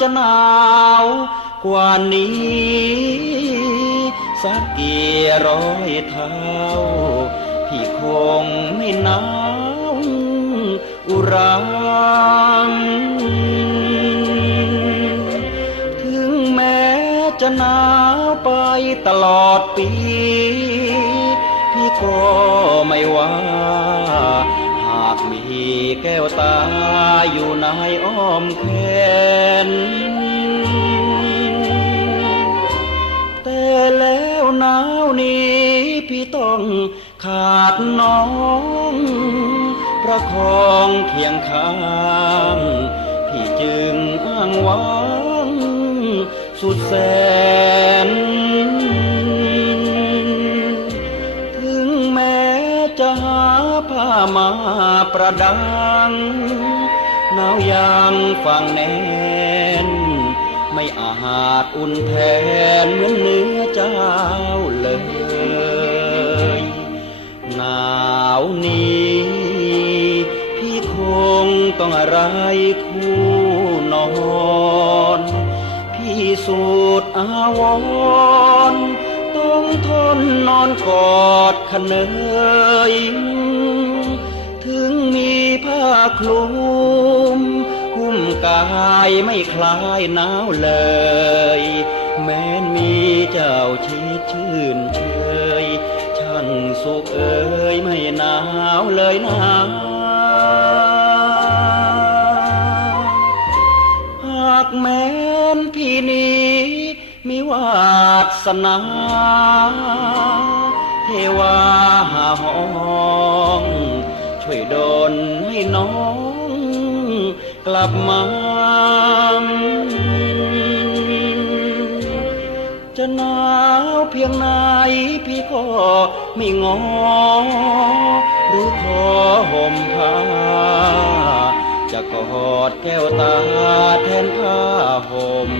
จะหนาวกว่านี้ สักกี่ร้อยเท่า พี่คงไม่หนาวอุราถึงแม้จะหนาวไปตลอดปี พี่ก็ไม่ว่าหากมีแก้วตาอยู่ในอ้อมแขน แต่แล้วหนาวนี้พี่ต้องขาดน้อง ประคองเคียงข้างพี่จึงอ้างว้างสุดแสน ถึงแม้จะหาผ้ามาประดัง หนาวยางฟังแน่น ไม่อาจอุ่นแทนเหมือนเนื้อเจ้าเลย หนาวนี้พี่คงต้องอะไรคู่นอนพี่สูดอาวรต้องทนนอนกอดขเนยถึงมี ผ้าคลุมหุ้มกายไม่คลายหนาวเลย แม้นมีเจ้าชิดชื่นเชยช่างสุขเอ่ยไม่หนาวเลยนะหากแม้นพี่นี้มีวาสนาเทวาหาห้อง ช่วยดลให้น้องกลับมา จะหนาวเพียงไหนพี่ก็ไม่งอ หรือขอห่มผ้า จะกอดแก้วตาแทนผ้าห่ม